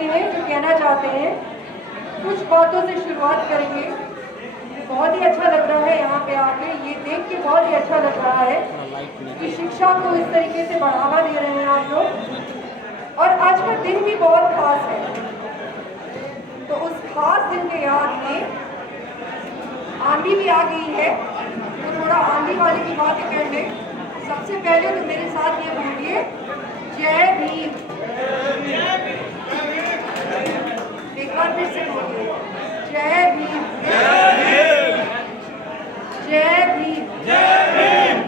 होते हैं जो कहना चाहते हैं। कुछ बातों से शुरुआत करेंगे। बहुत ही अच्छा लग रहा है यहाँ पे आके, ये देख के बहुत ही अच्छा लग रहा है कि शिक्षा को इस तरीके से बढ़ावा दे रहे हैं आप लोग। और आज का दिन भी बहुत खास है, तो उस खास दिन के याद में आंधी भी आ गई है, तो थोड़ा आंधी वाले की बात कर ले। सबसे पहले तो मेरे साथ ये बोलिए, जय भीम। एक बार फिर से बोलिए, जय भीम, जय भीम, जय भीम।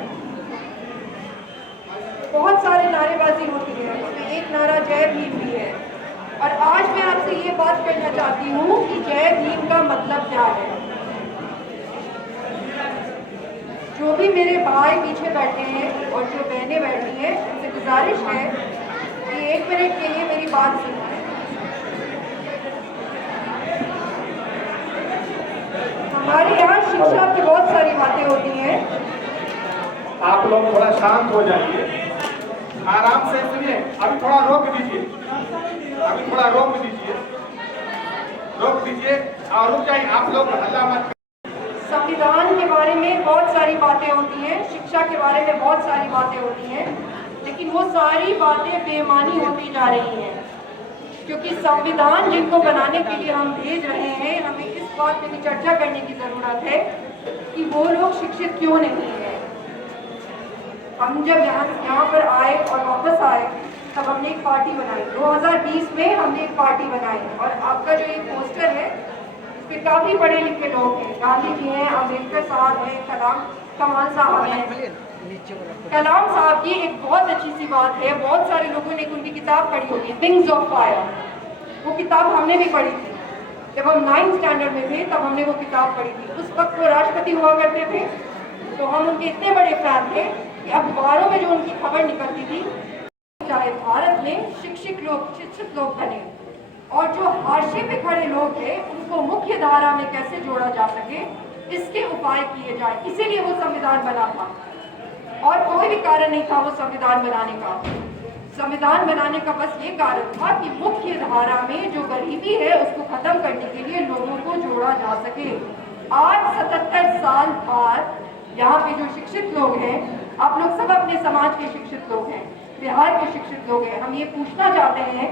बहुत सारे नारेबाजी होती है, उसमें एक नारा जय भीम भी है। और आज मैं आपसे ये बात करना चाहती हूँ कि जय भीम का मतलब क्या है। जो भी मेरे भाई पीछे बैठे हैं और जो बहनें बैठी हैं, उनसे गुजारिश है कि 1 मिनट के लिए मेरी बात सुनें। हमारे यहाँ शिक्षा की बहुत सारी बातें होती हैं। आप लोग थोड़ा शांत हो जाइए, आराम से सुनिए। अभी थोड़ा रोक दीजिए, अभी थोड़ा रोक दीजिए, रोक दीजिए और रुक जाइए। आप लोग हल्ला मत। संविधान के बारे में बहुत सारी बातें होती हैं, शिक्षा के बारे में बहुत सारी बातें होती हैं, लेकिन वो सारी बातें बेमानी होती जा रही हैं, क्योंकि संविधान जिनको बनाने के लिए हम भेज रहे हैं, हमें इस बात पे भी चर्चा करने की जरूरत है कि वो लोग शिक्षित क्यों नहीं है। हम जब यहाँ पर आए और वापस आए, तब हमने एक पार्टी बनाई। 2020 में हमने एक पार्टी बनाई, और आपका जो ये पोस्टर है, इसके काफी पढ़े लिखे लोग हैं। गांधी जी हैं, अम्बेडकर साहब हैं, कमाल साहब हैं। कलाम साहब की एक बहुत अच्छी सी बात है, बहुत सारे लोगों ने उनकी किताब पढ़ी होगी, विंग्स ऑफ फायर। वो किताब हमने भी पढ़ी थी। जब हम 9th स्टैंडर्ड में थे, तब हमने वो किताब पढ़ी थी। उस वक्त वो राष्ट्रपति हुआ करते थे, तो हम उनके इतने बड़े फैन थे कि अखबारों में जो उनकी खबर निकलती थी, चाहे भारत में शिक्षित लोग बने और जो हाशिए पे खड़े लोग थे, उनको मुख्य धारा में कैसे जोड़ा जा सके, इसके उपाय किए जाए। इसीलिए वो संविधान बना था, और कोई भी कारण नहीं था वो संविधान बनाने का। संविधान बनाने का बस ये कारण था कि मुख्य धारा में जो गरीबी है, उसको खत्म करने के लिए लोगों को जोड़ा जा सके। आज 77 साल बाद यहाँ पे जो शिक्षित लोग हैं, आप लोग सब अपने समाज के शिक्षित लोग हैं, बिहार के शिक्षित लोग हैं। हम ये पूछना चाहते हैं,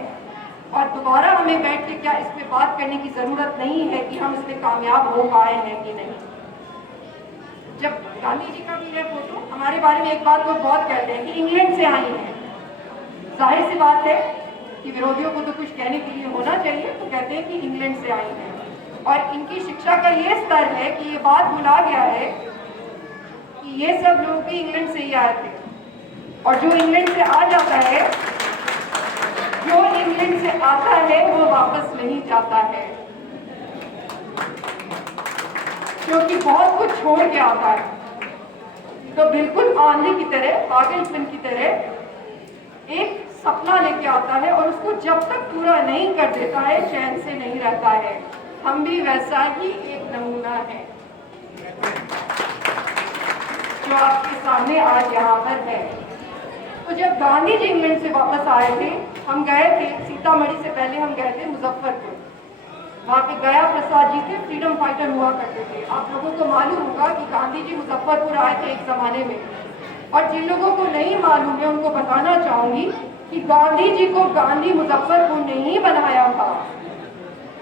और दोबारा हमें बैठ के क्या इस पे बात करने की जरूरत नहीं है कि हम इसमें कामयाब हो पाए हैं कि नहीं। जब गांधी जी का भी है फोटो, हमारे बारे में एक बात लोग बहुत कहते हैं कि इंग्लैंड से आई हैं। जाहिर सी बात है कि विरोधियों को तो कुछ कहने के लिए होना चाहिए, तो कहते हैं कि इंग्लैंड से आई हैं। और इनकी शिक्षा का ये स्तर है कि ये बात भुला गया है कि ये सब लोग भी इंग्लैंड से ही आए थे, और जो इंग्लैंड से आ जाता है, जो इंग्लैंड से आता है, वो वापस नहीं जाता है, क्योंकि बहुत कुछ छोड़ के आता है। तो बिल्कुल आंधी की तरह, पागलपन की तरह एक सपना लेके आता है, और उसको जब तक पूरा नहीं कर देता है, चैन से नहीं रहता है। हम भी वैसा ही एक नमूना है जो आपके सामने आज यहाँ पर है। तो जब गांधी जी इंग्लैंड से वापस आए थे, हम गए थे सीतामढ़ी से पहले हम गए थे मुजफ्फरपुर। वहाँ पे गया प्रसाद जी थे, फ्रीडम फाइटर हुआ करते थे। आप लोगों को मालूम होगा कि गांधी जी मुजफ्फरपुर आए थे एक जमाने में। और जिन लोगों को नहीं मालूम है, उनको बताना चाहूंगी कि गांधी जी को गांधी मुजफ्फरपुर ने ही बनाया था,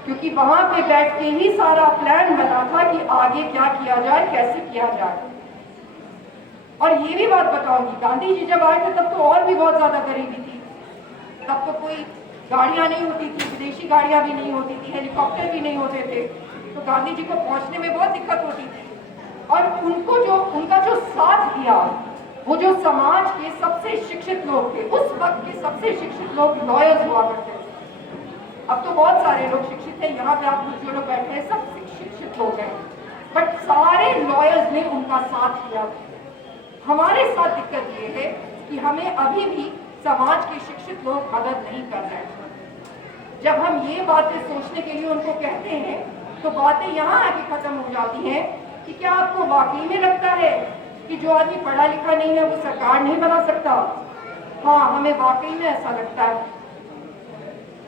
क्योंकि वहां पे बैठ के ही सारा प्लान बना था कि आगे क्या किया जाए, कैसे किया जाए। और ये भी बात बताऊंगी, गांधी जी जब आए थे तब तो और भी बहुत ज्यादा गरीबी थी। तब तो कोई गाड़ियां नहीं होती थी, विदेशी गाड़ियां भी नहीं होती थी, हेलीकॉप्टर भी नहीं होते थे, तो गांधी जी को पहुंचने में बहुत दिक्कत होती थी। और उनका जो साथ दिया, वो जो समाज के सबसे शिक्षित लोग थे, उस वक्त के सबसे शिक्षित लोग लॉयर्स हुआ करते थे। अब तो बहुत सारे लोग शिक्षित हैं, यहाँ पे आप जो लोग बैठे हैं सब शिक्षित लोग हैं, बट सारे लॉयर्स ने उनका साथ दिया। हमारे साथ दिक्कत ये है कि हमें अभी भी समाज के शिक्षित लोग मदद नहीं कर रहे हैं। जब हम ये बातें सोचने के लिए उनको कहते हैं, तो बातें यहाँ आके खत्म हो जाती हैं कि क्या आपको वाकई में लगता है कि जो आदमी पढ़ा लिखा नहीं है वो सरकार नहीं बना सकता? हाँ, हमें वाकई में ऐसा लगता है।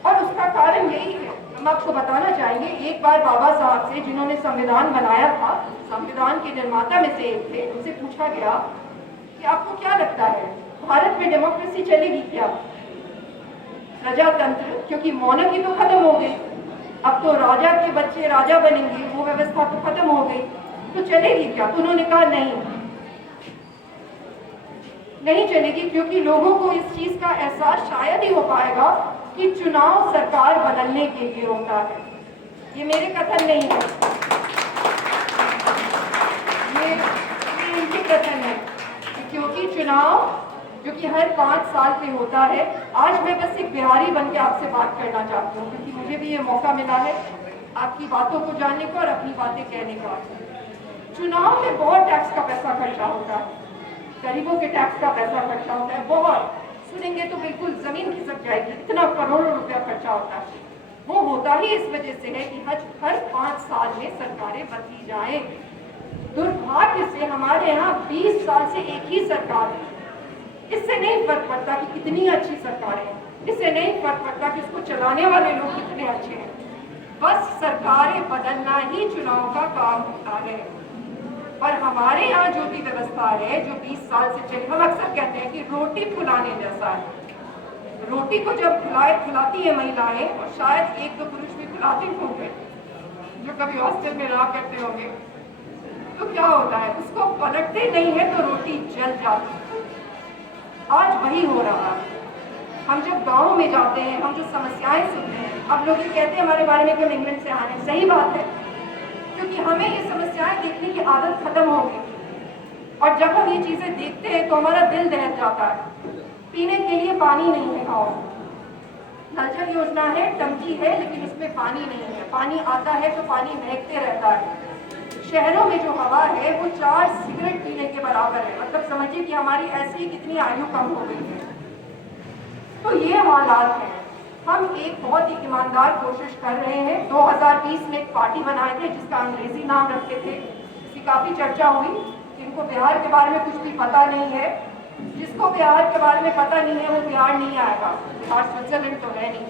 और उसका कारण यही है। हम आपको बताना चाहेंगे, एक बार बाबा साहब से, जिन्होंने संविधान बनाया था, संविधान के निर्माता में से एक थे, उनसे पूछा गया कि आपको क्या लगता है भारत में डेमोक्रेसी चलेगी क्या, प्रजातंत्र, क्योंकि मोनर्की तो खत्म हो गई, अब तो राजा के बच्चे राजा बनेंगे, वो व्यवस्था तो खत्म हो गई, तो चलेगी क्या? तो उन्होंने कहा नहीं चलेगी, क्योंकि लोगों को इस चीज का एहसास शायद ही हो पाएगा कि चुनाव सरकार बदलने के लिए होता है। ये मेरे कथन नहीं है, ये इनके कथन है, क्योंकि चुनाव जो कि हर 5 साल पे होता है। आज मैं बस एक बिहारी बन के आपसे बात करना चाहती हूँ, क्योंकि मुझे भी ये मौका मिला है आपकी बातों को जानने का और अपनी बातें कहने का। चुनाव में बहुत टैक्स का पैसा खर्चा होता है, गरीबों के टैक्स का पैसा खर्चा होता है, बहुत, सुनेंगे तो बिल्कुल जमीन खिसक जाएगी, इतना करोड़ों रुपया खर्चा होता है। वो होता ही इस वजह से है कि हर 5 साल में सरकारें बदली जाए। दुर्भाग्य से हमारे यहाँ 20 साल से एक ही सरकार है। इससे नहीं फर्क पड़ता कि कितनी अच्छी सरकारें हैं, इससे नहीं फर्क पड़ता कि उसको चलाने वाले लोग कितने अच्छे हैं, बस सरकारें बदलना ही चुनाव का काम होता है। और हमारे यहाँ जो भी व्यवस्था है, जो 20 साल से चली, हम अक्सर कहते हैं कि रोटी फुलाने जैसा है। रोटी को जब खिलाती है महिलाएं, और शायद 1-2 पुरुष भी खिलाते होंगे जो कभी हॉस्टल में रहा करते होंगे, तो क्या होता है, उसको पलटते नहीं है तो रोटी जल जाती है। आज वही हो रहा है। हम जब गाँव में जाते हैं, हम जो समस्याएं सुनते हैं, अब लोग ये कहते हैं हमारे बारे में कि हम इंग्लैंड से आए हैं, सही बात है, क्योंकि हमें ये समस्याएं देखने की आदत खत्म हो गई, और जब हम ये चीजें देखते हैं तो हमारा दिल दहल जाता है। पीने के लिए पानी नहीं है गाँव, नल जल योजना है, टंकी है, लेकिन उसमें पानी नहीं है, पानी आता है तो पानी महकते रहता है। शहरों में जो हवा है वो 4 सिगरेट पीने के बराबर है, मतलब समझिए कि हमारी ऐसे ही कितनी आयु कम हो गई है। तो ये हालात हैं। हम एक बहुत ही ईमानदार कोशिश कर रहे हैं। 2020 में एक पार्टी बनाए थे जिसका अंग्रेजी नाम रखते थे, इसकी काफी चर्चा हुई। जिनको बिहार के बारे में कुछ भी पता नहीं है, जिसको बिहार के बारे में पता नहीं है वो बिहार नहीं आएगा, बिहार स्विट्जरलैंड तो है नहीं।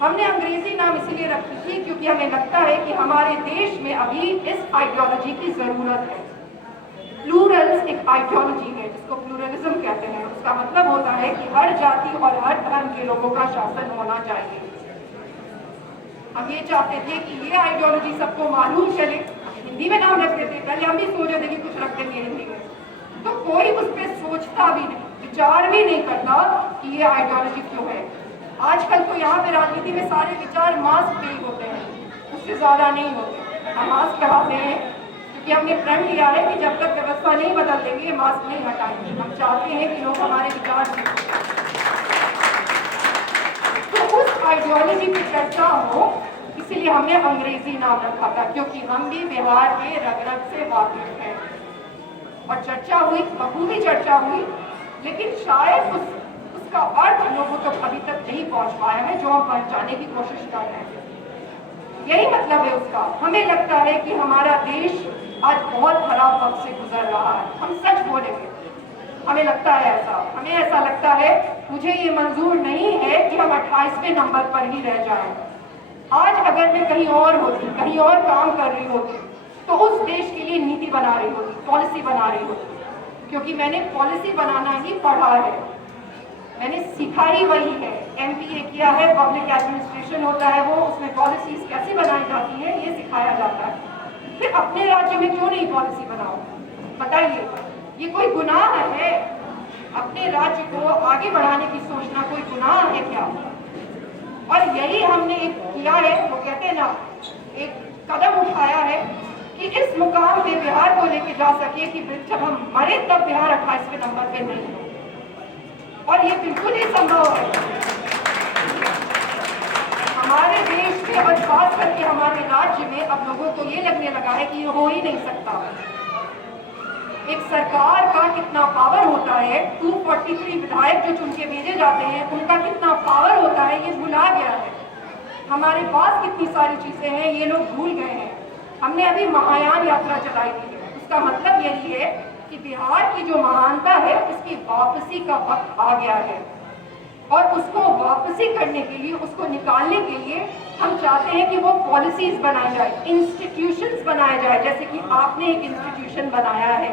हमने अंग्रेजी नाम इसीलिए रखी थी क्योंकि हमें लगता है कि हमारे देश में अभी इस आइडियोलॉजी की जरूरत है। प्लूरल्स एक आइडियोलॉजी है जिसको प्लूरलिज्म कहते हैं। उसका मतलब होता है कि हर जाति और हर धर्म के लोगों का शासन होना चाहिए। हम ये चाहते थे कि ये आइडियोलॉजी सबको मालूम चले, हिंदी में नाम रखते थे, पहले हम भी सोच रहे थे कि कुछ रख देंगे हिंदी में, तो कोई उस पर सोचता भी नहीं, विचार भी नहीं करता कि ये आइडियोलॉजी क्यों है। आजकल तो यहाँ पे राजनीति में सारे विचार मास्क पे ही होते हैं, उससे ज्यादा नहीं होते। हम मास्क लगाते हैं क्योंकि हमने प्रण लिया है कि जब तक व्यवस्था नहीं बदल देंगे मास्क नहीं हटाएंगे। हम चाहते हैं कि लोग हमारे विचार सुनें। तो उस आइडियोलॉजी की चर्चा हो, इसीलिए हमने अंग्रेजी नाम रखा था, क्योंकि हम भी बिहार के रग रग से वाकिफ हैं। और चर्चा हुई, बखूबी चर्चा हुई, लेकिन शायद उसका अर्थ लोगों तक अभी तक नहीं पहुंच पाया है जो हम पहुंचाने की कोशिश कर रहे हैं। यही मतलब है उसका। हमें लगता है कि हमारा देश आज बहुत खराब वक्त से गुजर रहा है, हम सच बोलेंगे, हमें लगता है ऐसा। हमें ऐसा लगता है, मुझे ये मंजूर नहीं है कि हम 28वें नंबर पर ही रह जाएं। आज अगर मैं कहीं और होती, कहीं और काम कर रही होती, तो उस देश के लिए नीति बना रही होती, पॉलिसी बना रही होती, क्योंकि मैंने पॉलिसी बनाना ही पढ़ा है, मैंने सीखा ही वही है। MPA किया है, पब्लिक एडमिनिस्ट्रेशन होता है वो, उसमें पॉलिसीज कैसे बनाई जाती है ये सिखाया जाता है। फिर अपने राज्य में क्यों नहीं पॉलिसी बनाओ? बताइए, ये कोई गुनाह है? अपने राज्य को आगे बढ़ाने की सोचना कोई गुनाह है क्या? और यही हमने एक किया है, वो कहते हैं ना, एक कदम उठाया है कि इस मुकाम पे बिहार को लेके जा सके कि जब हम मरे तब बिहार 28वें नंबर पे नहीं हो। और ये बिल्कुल ही संभव है हमारे देश में, और खास करके हमारे राज्य में। अब लोगों को ये लगने लगा है कि ये हो ही नहीं सकता। एक सरकार का कितना पावर होता है, 243 विधायक जो चुन के भेजे जाते हैं उनका कितना पावर होता है ये भुला गया है। हमारे पास कितनी सारी चीजें हैं ये लोग भूल गए हैं। हमने अभी महायान यात्रा चलाई थी, उसका मतलब यही है कि बिहार की जो महानता है उसकी वापसी का वक्त आ गया है। और उसको वापसी करने के लिए, उसको निकालने के लिए हम चाहते हैं कि वो पॉलिसीज बनाई जाए, इंस्टीट्यूशंस बनाए जाए, जैसे कि आपने एक इंस्टीट्यूशन बनाया है।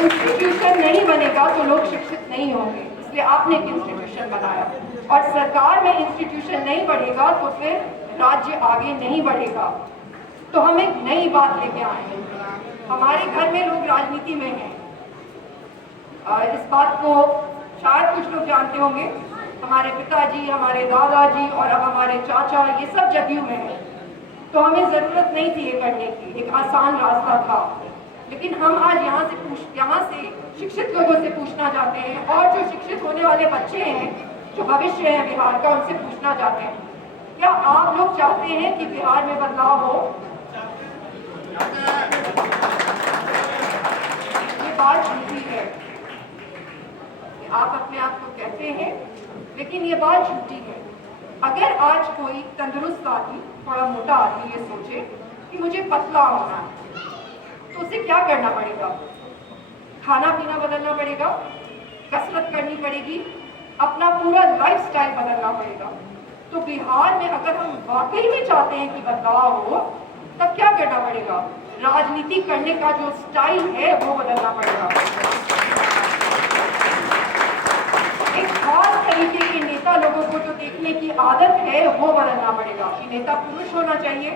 इंस्टीट्यूशन नहीं बनेगा तो लोग शिक्षित नहीं होंगे, इसलिए आपने एक इंस्टीट्यूशन बनाया। और सरकार में इंस्टीट्यूशन नहीं बढ़ेगा तो फिर राज्य आगे नहीं बढ़ेगा। तो हम एक नई बात लेके आए हैं। हमारे घर में लोग राजनीति में हैं, इस बात को शायद कुछ लोग जानते होंगे। हमारे पिताजी, हमारे दादाजी और अब हमारे चाचा, ये सब जदयू में हैं। तो हमें जरूरत नहीं थी ये करने की, एक आसान रास्ता था। लेकिन हम आज यहाँ से शिक्षित लोगों से पूछना चाहते हैं, और जो शिक्षित होने वाले बच्चे हैं, जो भविष्य है बिहार का, उनसे पूछना चाहते हैं, क्या आप लोग चाहते हैं कि बिहार में बदलाव हो? ये बात झूठी है। आप अपने आप को कहते हैं, लेकिन ये बात झूठी है। अगर आज कोई तंदुरुस्त आदमी, थोड़ा मोटा आदमी ये सोचे कि मुझे पतला होना है, तो उसे क्या करना पड़ेगा? खाना पीना बदलना पड़ेगा, कसरत करनी पड़ेगी, अपना पूरा लाइफस्टाइल बदलना पड़ेगा। तो बिहार में अगर हम वाकई में चाहते हैं कि बदलाव हो, तब क्या करना पड़ेगा? राजनीति करने का जो स्टाइल है वो बदलना पड़ेगा। एक खास तरीके के नेता लोगों को जो देखने की आदत है वो बदलना पड़ेगा कि नेता पुरुष होना चाहिए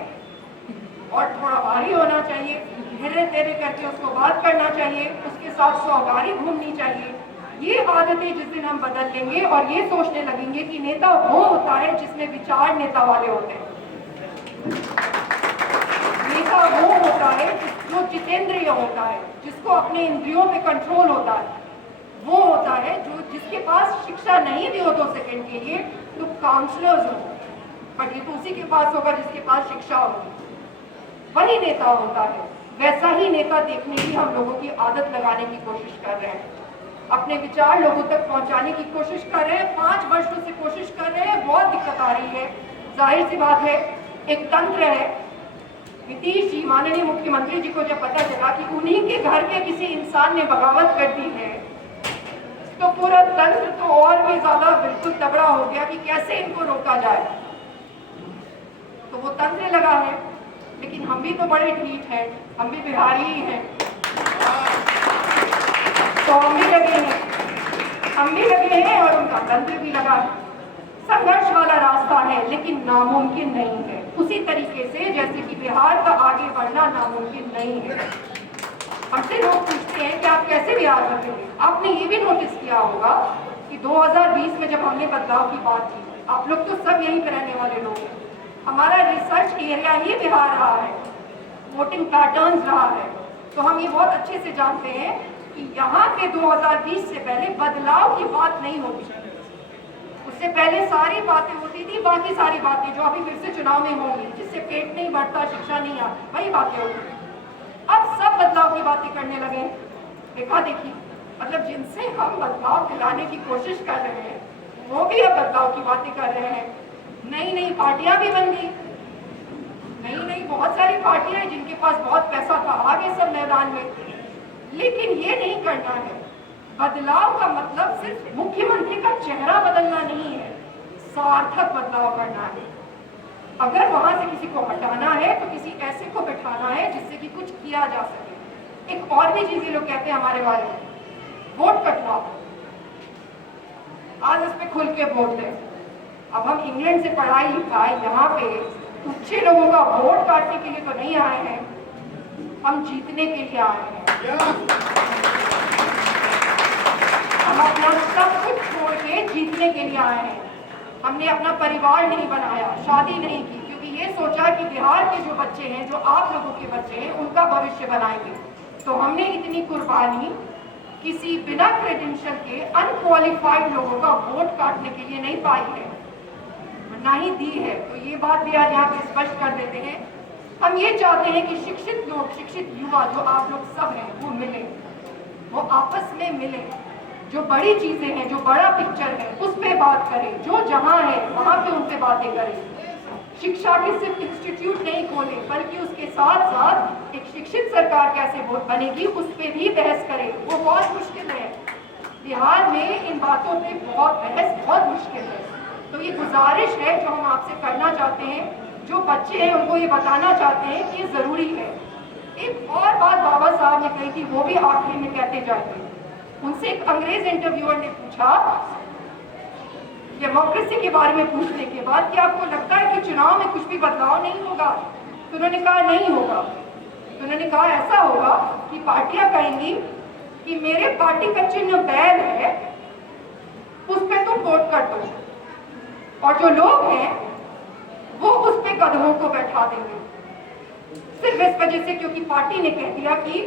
और थोड़ा भारी होना चाहिए, धीरे धीरे करके उसको बात करना चाहिए, उसके साथ सौगारी घूमनी चाहिए। ये आदतें जिस दिन हम बदल लेंगे और ये सोचने लगेंगे कि नेता वो होता है जिसमें विचार नेता वाले होते हैं, नेता वो होता है जो जितेंद्रिय होता है, जिसको अपने इंद्रियों पे कंट्रोल होता है, वो होता है जो जिसके पास शिक्षा नहीं भी हो 2 सेकंड के लिए तो काउंसलर्स हो, पर ये तो उसी के पास होगा जिसके पास शिक्षा होगी। वही नेता होता है। वैसा ही नेता देखने की हम लोगों की आदत लगाने की कोशिश कर रहे हैं, अपने विचार लोगों तक पहुंचाने की कोशिश कर रहे हैं। 5 वर्षों से कोशिश कर रहे हैं, बहुत दिक्कत आ रही है। जाहिर सी बात है, एक तंत्र है। नीतीश जी, माननीय मुख्यमंत्री जी को जब पता चला कि उन्हीं के घर के किसी इंसान ने बगावत कर दी है, तो पूरा तंत्र तो और भी ज्यादा बिल्कुल तगड़ा हो गया कि कैसे इनको रोका जाए। तो वो तंत्र लगा है, लेकिन हम भी तो बड़े ठीक हैं, हम भी बिहारी ही हैं, तो हम भी लगे हैं और उनका तंत्र भी लगा है। संघर्ष वाला रास्ता है, लेकिन नामुमकिन नहीं है। उसी तरीके से जैसे कि बिहार का आगे बढ़ना नामुमकिन नहीं है। हमसे लोग पूछते हैं कि आप कैसे बिहार बदलेंगे। आपने ये भी नोटिस किया होगा कि 2020 में जब हमने बदलाव की बात की, आप लोग तो सब यहीं पर रहने वाले लोग हैं, हमारा रिसर्च एरिया ही बिहार रहा है, वोटिंग पैटर्न्स रहा है। तो हम ये बहुत अच्छे से जानते हैं कि यहाँ पे 2020 से पहले बदलाव की बात नहीं होती। उससे पहले सारी बातें होती थी, बाकी सारी बातें जो अभी फिर से चुनाव में होंगी, जिससे पेट नहीं बढ़ता, शिक्षा नहीं आती, वही बातें होती। अब सब बदलाव की बातें करने लगे। देखा देखी, मतलब जिनसे हम बदलाव दिलाने की कोशिश कर रहे हैं, वो भी अब बदलाव की बातें कर रहे हैं। नई नई पार्टियां भी बन गई, नई बहुत सारी पार्टियां हैं जिनके पास बहुत पैसा था, आगे सब मैदान में। लेकिन ये नहीं करना है। बदलाव का मतलब सिर्फ मुख्यमंत्री का चेहरा बदलना नहीं है, सार्थक बदलाव करना है। अगर वहां से किसी को हटाना है तो किसी ऐसे को बिठाना है जिससे कि कुछ किया जा सके। एक और भी चीज ये लोग कहते हैं हमारे बारे में, वोट कटवाओ। आज इस पे खुल के बोल रहे। अब हम इंग्लैंड से पढ़ाई लिखाई यहाँ पे अच्छे लोगों का वोट काटने के लिए तो नहीं आए हैं, हम जीतने के लिए आए हैं। हम अपना सब कुछ छोड़ के जीतने के लिए आए हैं। हमने अपना परिवार नहीं बनाया, शादी नहीं की, क्योंकि ये सोचा कि बिहार के जो बच्चे हैं, जो आप लोगों के बच्चे हैं, उनका भविष्य बनाएंगे। तो हमने इतनी कुर्बानी किसी बिना क्रेडेंशियल के अनक्वालिफाइड लोगों का वोट काटने के लिए नहीं पाई है, ना ही दी है। तो ये बात भी आज यहाँ पे स्पष्ट कर देते हैं। हम ये चाहते हैं कि शिक्षित लोग, शिक्षित युवा जो आप लोग सब हैं, वो मिले, वो आपस में मिले, जो बड़ी चीजें हैं, जो बड़ा पिक्चर है, उस पे बात करें, जो जहां है वहां पे उनसे बातें करें। शिक्षा के सिर्फ इंस्टीट्यूट नहीं खोले, बल्कि उसके साथ साथ एक शिक्षित सरकार कैसे बनेगी उस पे भी बहस करें। वो बहुत मुश्किल है, बिहार में इन बातों पे बहस बहुत मुश्किल है। तो ये गुजारिश है जो हम आपसे करना चाहते हैं, जो बच्चे हैं उनको ये बताना चाहते हैं कि ये ज़रूरी है। एक और बात बाबा साहब ने कही थी, वो भी आखिरी में कहते जाएंगे। उनसे एक अंग्रेज इंटरव्यूअर ने पूछा डेमोक्रेसी के बारे में पूछने के बाद कि आपको लगता है कि चुनाव में कुछ भी बदलाव नहीं होगा? तो उन्होंने कहा नहीं होगा। तो उन्होंने कहा ऐसा होगा कि पार्टियां कहेंगी कि मेरे पार्टी का चिन्ह बैल है, उस पर तुम वोट कर दो, और जो लोग हैं वो उस पे गधों को बैठा देंगे, सिर्फ इस वजह से क्योंकि पार्टी ने कह दिया कि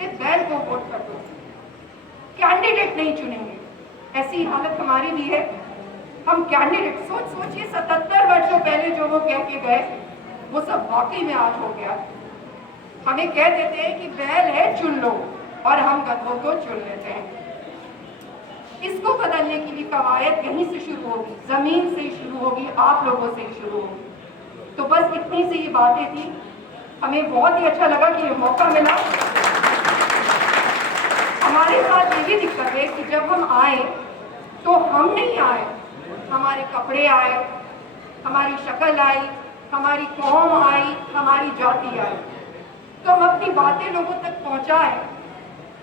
इस बैल को वोट कर दो, कैंडिडेट नहीं चुनेंगे। ऐसी हालत हमारी भी है। हम कैंडिडेट सोचिए 77 वर्षों पहले जो वो कह के गए वो सब वाकई में आज हो गया। हमें कह देते हैं कि बैल है चुन लो, और हम गधों को चुन लेते हैं। इसको बदलने की भी कवायद यहीं से शुरू होगी, जमीन से ही शुरू होगी, आप लोगों से ही शुरू होगी। तो बस इतनी सी ये बातें थी। हमें बहुत ही अच्छा लगा कि ये मौका मिला। हमारे साथ ये भी दिक्कत है कि जब हम आए तो हम नहीं आए, हमारे कपड़े आए, हमारी शक्ल आई, हमारी कौम आई, हमारी जाति आई, तो हम अपनी बातें लोगों तक पहुंचाए,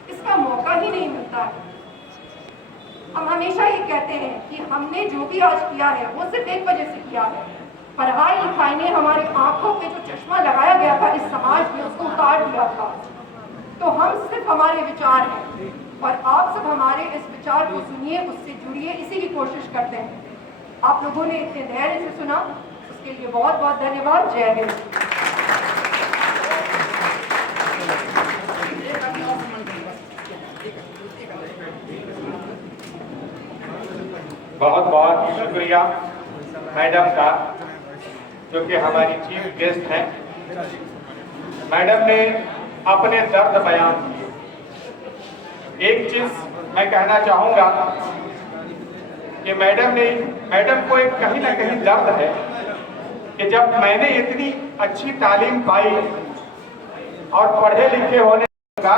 इसका मौका ही नहीं मिलता है। हम हमेशा ये कहते हैं कि हमने जो भी आज किया है वो सिर्फ एक वजह से किया है, पढ़ाई लिखाई ने हमारी आंखों पे जो चश्मा लगाया गया था इस समाज में उसको उतार दिया था। तो हम सिर्फ हमारे विचार हैं, और आप सब हमारे इस विचार को सुनिए, उससे जुड़िए, इसी की कोशिश करते हैं। आप लोगों ने इतने धैर्य से सुना, उसके लिए बहुत बहुत धन्यवाद। जय हिंद। बहुत बहुत शुक्रिया मैडम का, जो कि हमारी चीफ गेस्ट हैं। मैडम ने अपने दर्द बयान किए। एक चीज मैं कहना चाहूंगा कि मैडम को एक कहीं ना कहीं दर्द है कि जब मैंने इतनी अच्छी तालीम पाई और पढ़े लिखे होने का